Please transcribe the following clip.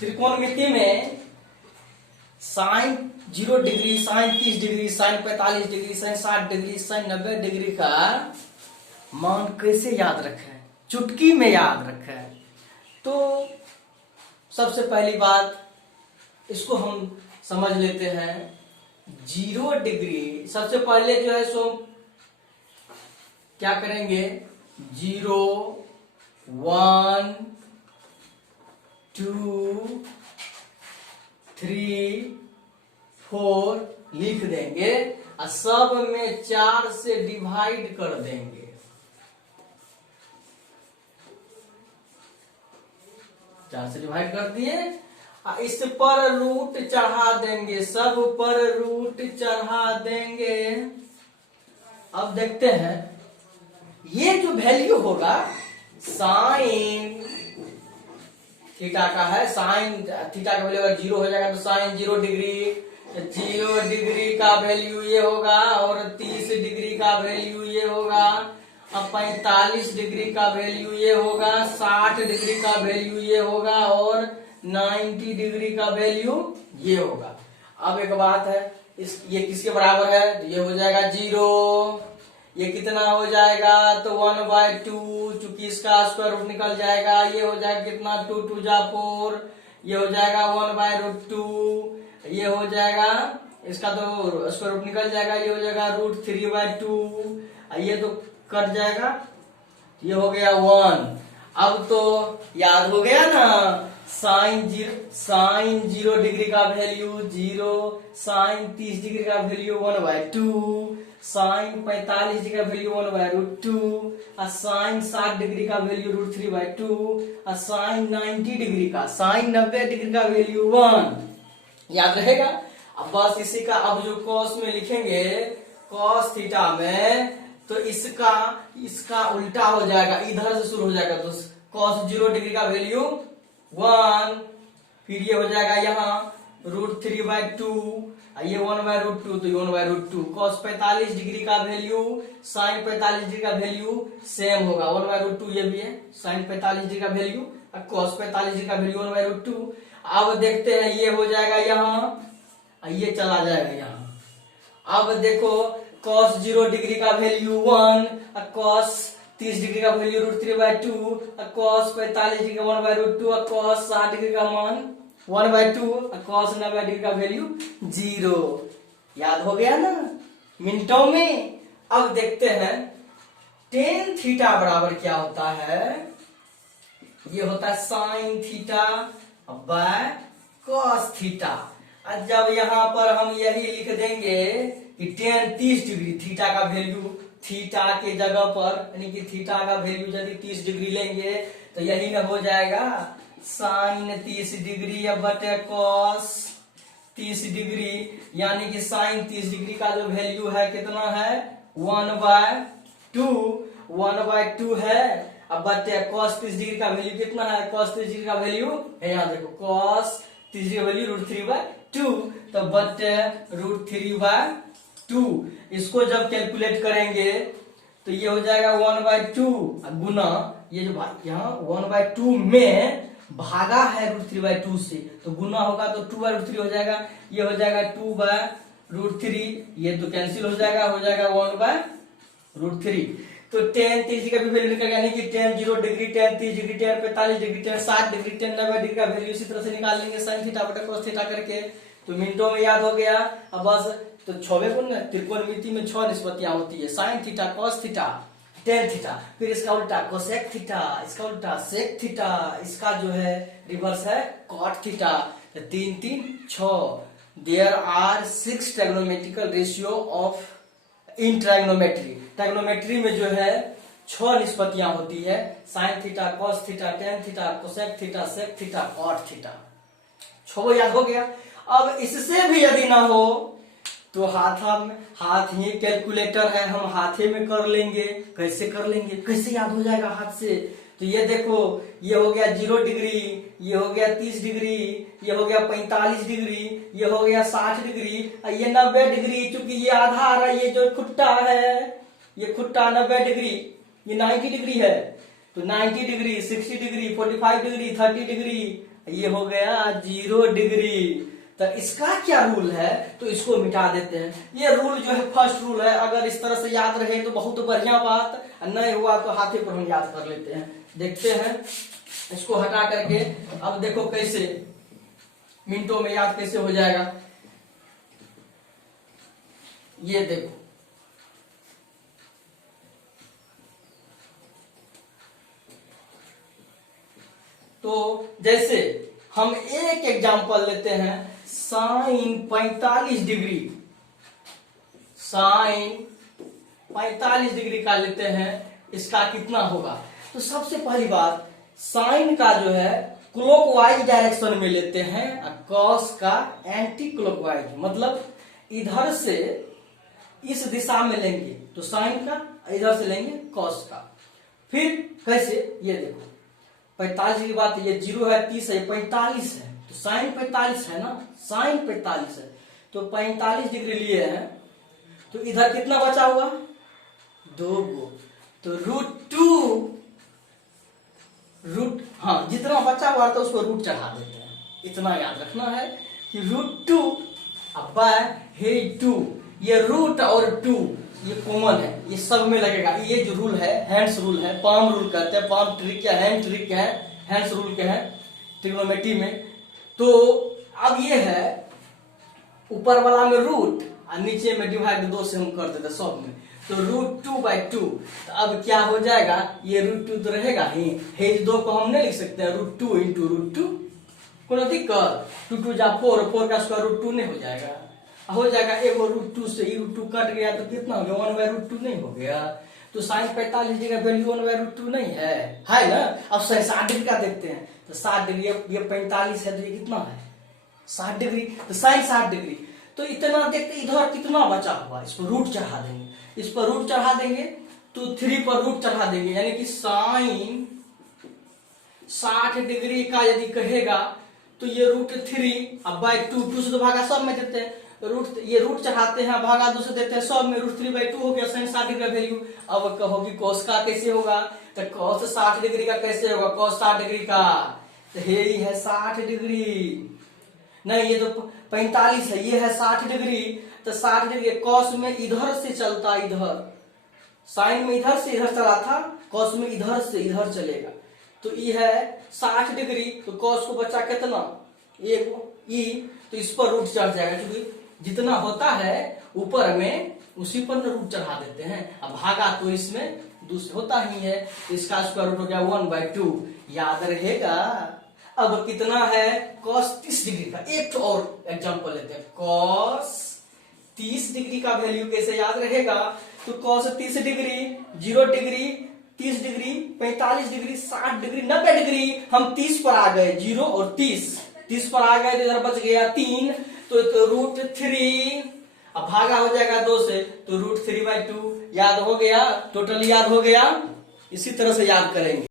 त्रिकोणमिति में sine 0 degree, sine 30 degree, sine 45 degree, sine 60 degree, sine 90 degree का मान कैसे याद रखें, चुटकी में याद रखें। तो सबसे पहली बात इसको हम समझ लेते हैं। 0 डिग्री सबसे पहले जो है सो क्या करेंगे, 0 1 2 3 4 लिख देंगे और सब में 4 से डिवाइड कर देंगे। चार से डिवाइड कर दिए, इस पर रूट चढ़ा देंगे, सब पर रूट चढ़ा देंगे। अब देखते हैं ये जो वैल्यू होगा साइन थीटा का है, साइन थीटा का वैल्यू अगर 0 हो जाएगा तो साइन 0 डिग्री, 0 डिग्री का वैल्यू ये होगा और 30 डिग्री का वैल्यू ये होगा, अब 45 डिग्री का वैल्यू ये होगा, 60 डिग्री का वैल्यू ये होगा और 90 डिग्री का वैल्यू ये होगा। अब एक बात है, ये किसके बराबर है, ये हो जाएगा 0, ये कितना हो जाएगा तो 1/2, चूंकि इसका स्क्वायर रूट निकल जाएगा, ये हो जाएगा कितना 2 2 जा 4, ये हो जाएगा 1/√2, ये हो जाएगा इसका तो स्क्वायर रूट निकल जाएगा, ये हो जाएगा √3/2, ये तो कट जाएगा, ये हो गया 1। अब तो याद हो गया ना, साइन 0 डिग्री का वैल्यू 0, साइन 30 डिग्री का वैल्यू 1/2, साइन 45 डिग्री का वैल्यू 1/√2, और साइन 60 डिग्री का वैल्यू √3/2, और साइन 90 डिग्री का, साइन 90 डिग्री का वैल्यू 1। याद रहेगा। अब बस इसी का अब जो कॉस में लिखेंगे, कॉस थीटा में, तो इसका उल्टा हो जाएगा, इधर से शुरू हो जाएगा, तो कॉस 0 डिग्री का वैल्यू 1, फिर ये हो जाएगा यहाँ √3/2, ये 1/√2, तो 1/√2, कॉस 45 डिग्री का वैल्यू, साइन 45 डिग्री का वैल्यू सेम होगा 1/√2, ये भी है साइन 45 डिग्री का वैल्यू और कॉस 45 डिग्री का वैल्यू 1/√2। अब देखते हैं ये हो जाएगा यहाँ, ये चला जाएगा यहाँ। अब देखो कॉस 0 डिग्री का वैल्यू 1 और कॉस 30 डिग्री का वैल्यू √3/2 और कॉस 45 डिग्री का 1/√2 और कॉस 60 डिग्री का मान 1/2 और कॉस 90 डिग्री का वैल्यू 0। याद हो गया ना मिनटों में। अब देखते हैं टेन थीटा बराबर क्या होता है, ये होता है sine theta by cos theta. और जब यहाँ पर हम यही लिख देंगे कि टेन 30 डिग्री, थीटा का वैल्यू थीटा के जगह पर, यानी कि थीटा का वैल्यू यदि 30 डिग्री लेंगे तो यही में हो जाएगा साइन 30 डिग्री बटे कॉस 30 डिग्री, यानी कि साइन 30 डिग्री का जो वैल्यू है कितना है 1/2 है। अब बटे कॉस 30 डिग्री का वैल्यू कितना है, कॉस 30 डिग्री का वैल्यू है, यहाँ देखो कॉस 30 डिग्री का वैल्यू √3/2, तो बटे √3/2। इसको जब कैलकुलेट करेंगे तो ये हो जाएगा 1/2 गुना, ये जो यहाँ 1/2 में भागा है √3/2 से, तो गुना होगा तो 2/√3 हो जाएगा, ये हो जाएगा 2/√3, ये तो कैंसिल हो जाएगा 1/√3। तो टेन 30 डिग्री का भी वैल्यू निकल गया, यानी कि ten 0 degree, ten 30 degree, ten 45 degree, ten 60 degree, ten 90 degree का वैल्यू इसी तरह से निकाल लेंगे साइन थीटा बटा कॉस थीटा करके, तो मिनटों में याद हो गया। अब बस तो 6वें गुण त्रिकोणमिति में 6 निष्पत्तियां होती है, sine theta, cos theta, tan theta, फिर इसका उल्टा कोसेक थीटा, इसका उल्टा सेक थीटा, इसका जो है रिवर्स है कॉट थीटा। तो 3 3 6, there are 6 trigonometrical ratio of in trigonometry. Trigonometry में जो है 6 निष्पत्तियां होती है, sine theta, cos theta, tan theta, cosec theta, sec theta, cot theta. 6 याद हो गया। अब इससे भी यदि ना हो तो हाथ ही कैलकुलेटर है, हम हाथे में कर लेंगे। कैसे कर लेंगे, कैसे याद हो जाएगा हाथ से, तो ये देखो ये हो गया 0 डिग्री, ये हो गया 30 डिग्री, ये हो गया 45 डिग्री, ये हो गया 60 डिग्री, और ये 90 डिग्री। चूंकि ये आधार है, ये जो खुट्टा है, ये खुट्टा 90 डिग्री, ये 90 डिग्री है, तो 90 डिग्री, 60 डिग्री, 45 डिग्री, 30 डिग्री, ये हो गया 0 डिग्री। तो इसका क्या रूल है, तो इसको मिटा देते हैं। ये रूल जो है फर्स्ट रूल है, अगर इस तरह से याद रहे तो बहुत बढ़िया बात, नहीं हुआ तो हाथे पर हम याद कर लेते हैं। देखते हैं इसको हटा करके, अब देखो कैसे मिनटों में याद कैसे हो जाएगा। ये देखो, तो जैसे हम एक एग्जांपल लेते हैं, साइन 45 डिग्री, साइन 45 डिग्री का लेते हैं, इसका कितना होगा। तो सबसे पहली बात, साइन का जो है क्लॉकवाइज डायरेक्शन में लेते हैं और कॉस का एंटी क्लॉकवाइज, मतलब इधर से इस दिशा में लेंगे तो साइन का, इधर से लेंगे कॉस का। फिर कैसे, ये देखो 45 की बात, ये 0 है, 30 है, 45 है, तो साइन 45 है ना, साइन 45 है, तो 45 डिग्री लिए हैं, तो इधर कितना बचा हुआ, 2 गो, तो रूट हाँ जितना बचा हुआ था उसको रूट चढ़ा देते हैं। इतना याद रखना है कि √2 बाय हे 2, ये रूट और 2 ये कॉमन है, ये सब में लगेगा। ये जो रूल है हैंड्स रूल है, पाम रूल कहते हैं, पाम ट्रिक या हैंड ट्रिक है, हैंड्स रूल के हैं ट्रिग्नोमेट्री में। तो अब ये है ऊपर वाला में रूट और नीचे में डिवाइड 2 से हम कर देते सब में, तो √2/2। तो अब क्या हो जाएगा, ये √2 तो रहेगा ही, हेज 2 को हम नहीं लिख सकते हैं √2 इंटू √2, कोई दिक्कत, 2 2 जा 4, 4 का स्क्वायर √2 नहीं हो जाएगा, हो जाएगा एगो √2 से ये √2 कट गया तो कितना हो गया, 1/√2 नहीं हो गया। तो साइन 45 डिग्री का वैल्यू 1/√2 नहीं है ना। अब 60 डिग्री का देखते हैं, तो 60 डिग्री, ये 45 है तो ये कितना है 60 डिग्री, तो साइन 60 डिग्री। तो इतना देखते इधर कितना बचा हुआ, इस पर रूट चढ़ा देंगे, इस पर रूट चढ़ा देंगे तो 3 पर रूट चढ़ा देंगे, यानी कि साइन 60 डिग्री का यदि कहेगा तो ये √3 अब बाय 2 से तो भागा सब में देते हैं, ये रूट चढ़ाते हैं, भागा 2 से देते हैं सब में, √3/2 हो गया साइन 60 डिग्री का वैल्यू। अब कहोगी कॉस का कैसे होगा, तो कॉस 60 डिग्री का कैसे होगा, कॉस 60 डिग्री का, तो ये है 60 डिग्री, नहीं ये तो 45 है, ये है 60 डिग्री, तो 60 डिग्री कॉस में इधर से चलता, इधर साइन में इधर से इधर चला था, कॉस में इधर से इधर चलेगा, तो ये है 60 डिग्री, तो कॉस को बचा कितना, ई, तो इस पर रूट चढ़ जाएगा, क्योंकि जितना होता है ऊपर में उसी पर रूट चढ़ा देते हैं। अब भागा तो इसमें दूसरा होता ही है, इसका स्क्वायर रूट हो गया 1/2, याद रहेगा। अब कितना है, cos 30 डिग्री का एक और एग्जांपल लेते हैं, cos 30 डिग्री का वैल्यू कैसे याद रहेगा, तो cos 30 degree, 0 degree, 30 degree, 45 degree, 60 degree, 90 degree, हम 30 पर आ गए, 0 और 30 पर आ गए, तो इधर बच गया 3, तो √3, अब भागा हो जाएगा 2 से, तो √3/2 याद हो गया, टोटल याद हो गया। इसी तरह से याद करेंगे।